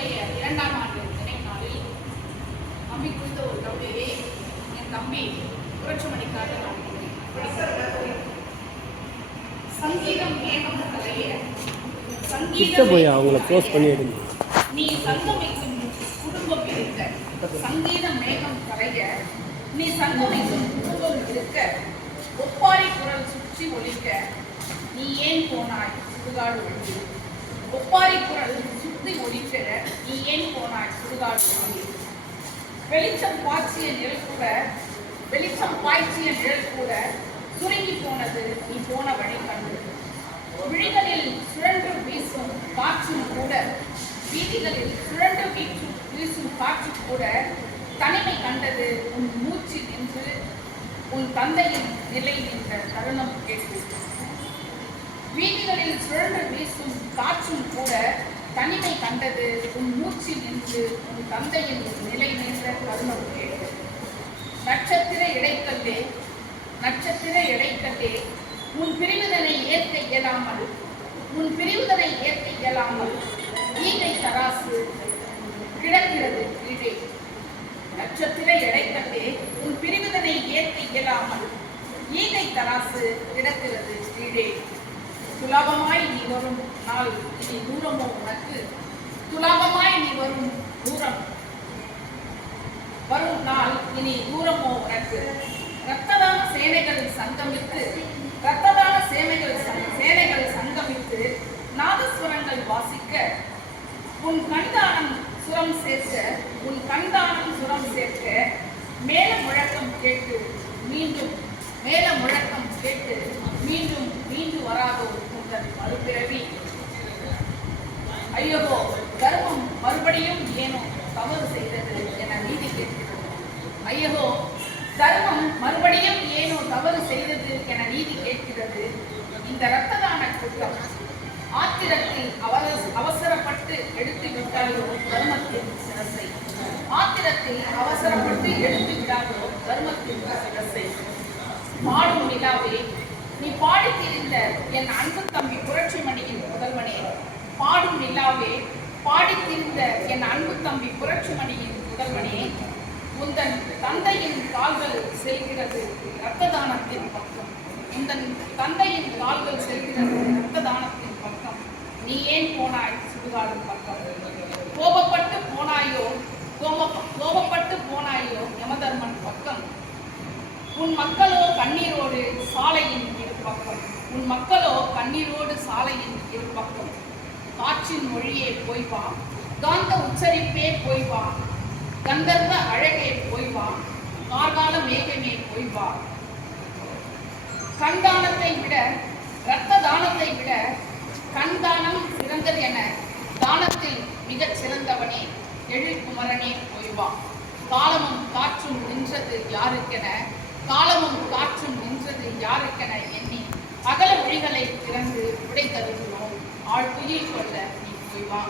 என்னுடைய 2ஆம் ஆண்டு நினைவு நாளில் அம்பி குறித்த ஒரு கவிதையை என் தம்பி புரட்சிமணிக்காக நான் படிக்கிறேன். சங்கீதம் மேகம் கலைய சங்கீதம் நீ சங்கமிக்கும் குடும்பம் இருக்க, சங்கீதம் மேகம் கலைய நீ சங்கமிக்கும் குடும்பம் இருக்க, ஒப்பாரி குரல் சுற்றி ஒலிக்க நீ ஏன் போனாய் சுடுகாடு வழி. ஒப்பாரி குரல் சுற்றி ஒலிக்க நீ ஏன் போனாய் சுடுகாடு வழி. வெளிச்சம் பாய்ச்சிய நிழல் கூட சுருங்கி போனது நீ போன வழி கண்டு. விழிகளில் சுழன்று வீசும் காற்றும் கூட, வீதிகளில் சுழன்று வீசும் காற்று கூட தனிமை கண்டது உன் மூச்சு நின்று உன் தந்தையின் நிலை நின்ற தருணம் கேட்டு. வீதிகளில் சுழன்று வீசும் காற்றும் கூட தனிமை கண்டது உன் மூச்சு நின்று உன் தந்தையின் நிலை நின்ற தருணம் கேட்டு. நட்சத்திர இடைக்கல்லே உன் பிரிவுதனை ஏற்க இயலாமல் ஈகை தராசு கிடக்கிறது கீழே. நட்சத்திர இடைக்கல்லே உன் பிரிவுதனை ஏற்க இயலாமல் ஈகை தராசு கிடக்கிறது கீழே. துலாபமாய் நீ வரும் நாள் இனி தூரமோ உனக்கு, துலாபமாய் நீ வரும் நாள் இனி தூரமோ உனக்கு. இரத்ததான சேனைகள் சங்கமித்து நாதஸ்வரங்கள் வாசிக்க உன் கண்தானம் சுரம் சேர்க்க மேல முழக்கம் கேட்டு மீண்டும் வராதோ உங்கள் மறுபிறவி. ஐயோ தர்மம் மறுபடியும் ஏனோ தவறு செய்தது என நீதி கேட்கிறது. ஐயோ தர்மம் மறுபடியும் ஏனோ தவறு செய்தது என நீதி கேட்கிறது. இந்த இரத்ததான கூட்டம் ஆத்திரத்தில் அவசரப்பட்டு எடுத்து விட்டாலோ தர்மத்தின் சிரசை. பாடும் நிலாவே நீ பாடி திரிந்த என் அன்பு தம்பி புரட்சிமணியின் முதல்வனே. பாடும் நிலாவே பாடி திரிந்த என் அன்பு தம்பி புரட்சிமணியின் முதல்வனே. உந்தன் தந்தையின் கால்கள் செல்கிறது இரத்ததானத்தின் பக்கம். நீ ஏன் போனாய் சுடுகாடு பக்கம். கோபப்பட்டு போனாயோ யமதர்மன் பக்கம். உன் மக்களோ கண்ணீரோடு சாலையின் இரு பக்கம். காற்றின் மொழியே போய் வா, காந்த உச்சரிப்பே போய் வா, கந்தர்வ அழகே போய் வா, கார்கால மேகமே போய் வா. கண்தானத்தை விட இரத்த தானத்தை விட கண்தானம் சிறந்தது என தானத்தில் மிகச் சிறந்தவனே எழில் குமரனே போய் வா. காலமும் காற்றும் நின்றது யாருக்கென எண்ணி அகல மொழிகளை திறந்து விடை தருகிறோம். ஆழ்துயில் கொள்ள நீ போய் வா.